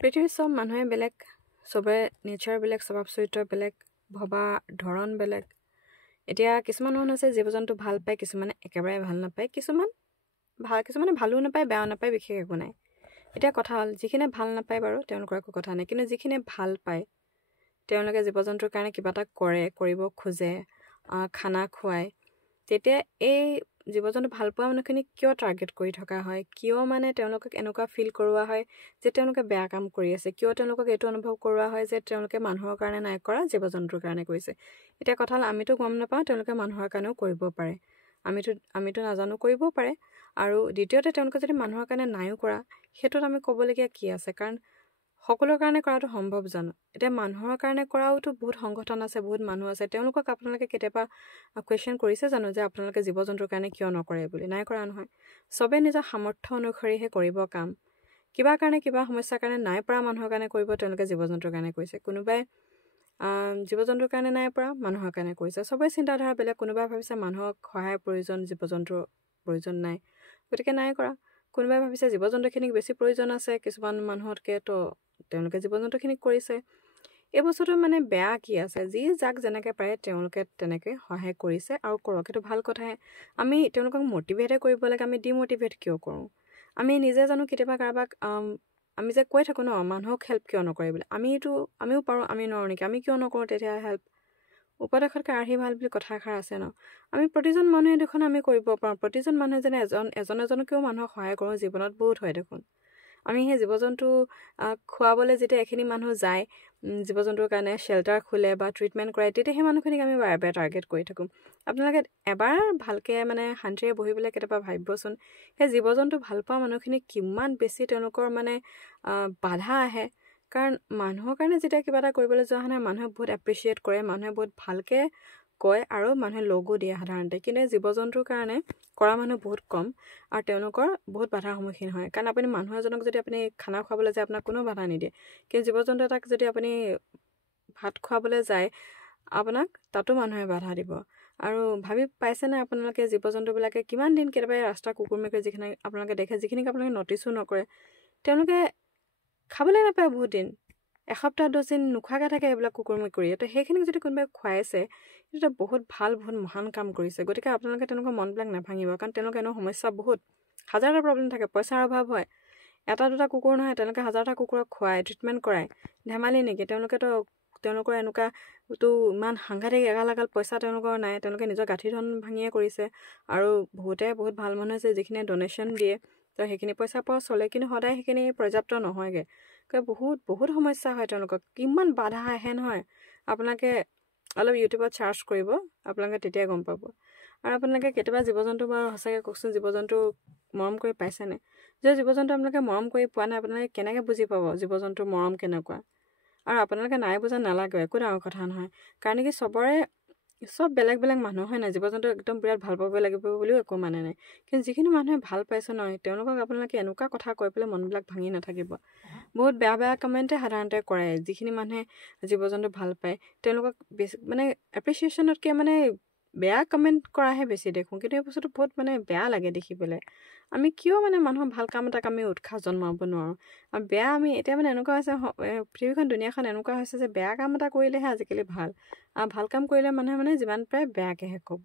পৃথিৱীৰ সব মানুহে বেলেগ, সবে নেচাৰ বেলেগ, স্বভাৱ চৰিত্ৰ বেলেগ, ভবা ধৰণ বেলেগ। এতিয়া কিছুমান মানুহ আছে জীৱ জন্তু ভাল পায়, কিছুমানে একেবাৰে ভাল নাপায়, কিছুমানে ভালো নাপায়, বেয়াও নাপায়, বিশেষ একো নাই। এতিয়া কথা হ'ল, যিখিনিয়ে ভাল নাপায় বাৰু তেওঁলোকৰ একো কথা নাই, কিন্তু যিখিনিয়ে ভাল পায় তেওঁলোকে জীৱ জন্তুৰ কাৰণে কিবা এটা কৰিব খোজে, খানা খুৱায়, তেতিয়া এই জীৱ জন্তু ভাল পোৱা মানুহখিনিক কিয় টাৰ্গেট কৰি থকা হয়, কিয় মানে তেওঁলোকক এনেকুৱা ফিল কৰোৱা হয় যে তেওঁলোকে বেয়া কাম কৰি আছে, কিয় তেওঁলোকক এইটো অনুভৱ কৰোৱা হয় যে তেওঁলোকে মানুহৰ কাৰণে নাই কৰা, জীৱ জন্তুৰ কাৰণে কৰিছে। এতিয়া কথা হ'ল, আমিতো গম নাপাওঁ তেওঁলোকে মানুহৰ কাৰণেও কৰিব পাৰে, আমিতো নাজানো, কৰিবও পাৰে। আৰু দ্বিতীয়তে তেওঁলোকে যদি মানুহৰ কাৰণে নাইও কৰা, সেইটোত আমি ক'বলগীয়া কি আছে, কাৰণ সকলোৰ কাৰণে কৰাটো সম্ভৱ জানো? এতিয়া মানুহৰ কাৰণে কৰাওতো বহুত সংগঠন আছে, বহুত মানুহ আছে, তেওঁলোকক আপোনালোকে কেতিয়াবা কুৱেশ্যন কৰিছে জানো যে আপোনালোকে জীৱ জন্তুৰ কাৰণে কিয় নকৰে বুলি? নাই কৰা নহয়। চবে নিজৰ সামৰ্থ্য অনুসৰিহে কৰিব কাম। কিবা কাৰণে, কিবা সমস্যাৰ কাৰণে নাই পৰা মানুহৰ কাৰণে কৰিব, তেওঁলোকে জীৱ জন্তুৰ কাৰণে কৰিছে। কোনোবাই জীৱ জন্তুৰ কাৰণে নাই পৰা, মানুহৰ কাৰণে কৰিছে। চবেই চিন্তাধাৰা বেলেগ। কোনোবাই ভাবিছে মানুহক সহায়ৰ প্ৰয়োজন, জীৱ জন্তুৰ প্ৰয়োজন নাই, গতিকে নাই কৰা। কোনোবাই ভাবিছে জীৱ জন্তুখিনিক বেছি প্ৰয়োজন আছে কিছুমান মানুহতকৈ, তো তেওঁলোকে জীৱ জন্তুখিনিক কৰিছে। এই বস্তুটো মানে বেয়া কি আছে? যি যাক যেনেকৈ পাৰে তেওঁলোকে তেনেকৈ সহায় কৰিছে আৰু কৰক, সেইটো ভাল কথাহে। আমি তেওঁলোকক মটিভেটে কৰিব লাগে, আমি ডিমটিভেট কিয় কৰোঁ? আমি নিজে জানো কেতিয়াবা কাৰোবাক আমি যে কৈ থাকোঁ ন, মানুহক হেল্প কিয় নকৰে বুলি। আমিও পাৰোঁ, আমি নোৱাৰোঁ নেকি? আমি কিয় নকৰোঁ তেতিয়া হেল্প? উপদেশতকৈ আৰ্হি ভাল বুলি কথা এষাৰ আছে ন। আমি প্ৰতিজন মানুহে দেখোন আমি কৰিব পাৰোঁ। প্ৰতিজন মানুহে যেনে এজনকেও মানুহক সহায় কৰোঁ, জীৱনত বহুত হয় দেখোন। আমি সেই জীৱ জন্তু খুৱাবলৈ যেতিয়া এখিনি মানুহ যায়, জীৱ জন্তুৰ কাৰণে শ্বেল্টাৰ খোলে বা ট্ৰিটমেণ্ট কৰে, তেতিয়া সেই মানুহখিনিক আমি বাৰে বাৰে টাৰ্গেট কৰি থাকোঁ। আপোনালোকে এবাৰ ভালকৈ মানে শান্তিৰে বহি পেলাই কেতিয়াবা ভাবিবচোন, সেই জীৱ জন্তু ভাল পোৱা মানুহখিনিক কিমান বেছি তেওঁলোকৰ মানে বাধা আহে। কাৰণ মানুহৰ কাৰণে যেতিয়া কিবা এটা কৰিবলৈ যোৱা হয়, মানুহে বহুত এপ্ৰিচিয়েট কৰে, মানুহে বহুত ভালকৈ কয় আৰু মানুহে লগো দিয়ে সাধাৰণতে। কিন্তু জীৱ জন্তুৰ কাৰণে কৰা মানুহ বহুত কম আৰু তেওঁলোকৰ বহুত বাধাৰ সন্মুখীন হয়। কাৰণ আপুনি মানুহ এজনক যদি আপুনি খানা খুৱাবলৈ যায়, আপোনাক কোনো বাধা নিদিয়ে, কিন্তু জীৱ জন্তু এটাক যদি আপুনি ভাত খুৱাবলৈ যায়, আপোনাক তাতো মানুহে বাধা দিব। আৰু ভাবি পাইছেনে আপোনালোকে, জীৱ জন্তুবিলাকে কিমান দিন কেতিয়াবা ৰাস্তা কুকুৰ মেকুৰী যিখিনি আপোনালোকে দেখে, যিখিনিক আপোনালোকে নটিচো নকৰে, তেওঁলোকে খাবলৈ নাপায় বহুত দিন, এসপ্তাহ 10 দিন নোখোৱাকৈ থাকে এইবিলাক কুকুৰ মেকুৰীয়ে। তো সেইখিনিক যদি কোনোবাই খুৱাইছে, সেইটো বহুত ভাল, বহুত মহান কাম কৰিছে। গতিকে আপোনালোকে তেওঁলোকৰ মনবিলাক নাভাঙিব, কাৰণ তেওঁলোকে এনেও সমস্যা বহুত, হাজাৰটা প্ৰব্লেম থাকে, পইচাৰ অভাৱ হয়। এটা দুটা কুকুৰ নহয়, তেওঁলোকে হাজাৰটা কুকুৰক খুৱায়, ট্ৰিটমেণ্ট কৰায়। ধেমালি নেকি? তেওঁলোকৰ এনেকুৱাতো ইমান সাংঘাতিক এগাল পইচা তেওঁলোকৰ নাই, তেওঁলোকে নিজৰ গাঁঠি ধন ভাঙিয়ে কৰিছে। আৰু বহুত ভাল মানুহ আছে যিখিনিয়ে ডনেশ্যন দিয়ে, তো সেইখিনি পইচাৰ পৰা চলে, কিন্তু সদায় সেইখিনি পৰ্যাপ্ত নহয়গৈ। বহুত সমস্যা হয় তেওঁলোকক, কিমান বাধা আহে নহয়। আপোনালোকে অলপ ইউটিউবত চাৰ্চ কৰিব, আপোনালোকে তেতিয়া গম পাব। আৰু আপোনালোকে কেতিয়াবা জীৱ জন্তু বাৰু সঁচাকৈ কওকচোন, জীৱ জন্তু মৰম কৰি পাইছেনে? যে জীৱ জন্তু আপোনালোকে মৰম কৰি পোৱা নাই, আপোনালোকে কেনেকৈ বুজি পাব জীৱ জন্তুৰ মৰম কেনেকুৱা? আৰু আপোনালোকে নাই বুজা নালাগে, একো ডাঙৰ কথা নহয়। কাৰণ কি চব বেলেগ বেলেগ মানুহ হয় নাই, জীৱ জন্তু একদম বিৰাট ভাল পাব লাগিব বুলিও একো মানে নাই। কিন্তু যিখিনি মানুহে ভাল পাইছে নহয়, তেওঁলোকক আপোনালোকে এনেকুৱা কথা কৈ পেলাই মনবিলাক ভাঙি নাথাকিব। বহুত বেয়া কমেণ্টে সাধাৰণতে কৰে। যিখিনি মানুহে জীৱ জন্তু ভাল পায় তেওঁলোকক বেছি মানে এপ্ৰিচিয়েশ্যনতকৈ মানে বেয়া কমেণ্ট কৰাহে বেছি দেখোঁ। কিন্তু এই বস্তুটো বহুত মানে বেয়া লাগে দেখি পেলাই। আমি কিয় মানে মানুহৰ ভাল কাম এটাক আমি উৎসাহ জন্মাব নোৱাৰোঁ? আৰু আমি এতিয়া মানে এনেকুৱা হৈছে, পৃথিৱীখন দুনীয়াখন এনেকুৱা হৈছে যে বেয়া কাম এটা কৰিলেহে আজিকালি ভাল, আৰু ভাল কাম কৰিলে মানুহে মানে যিমান পাৰে বেয়াকৈহে ক'ব।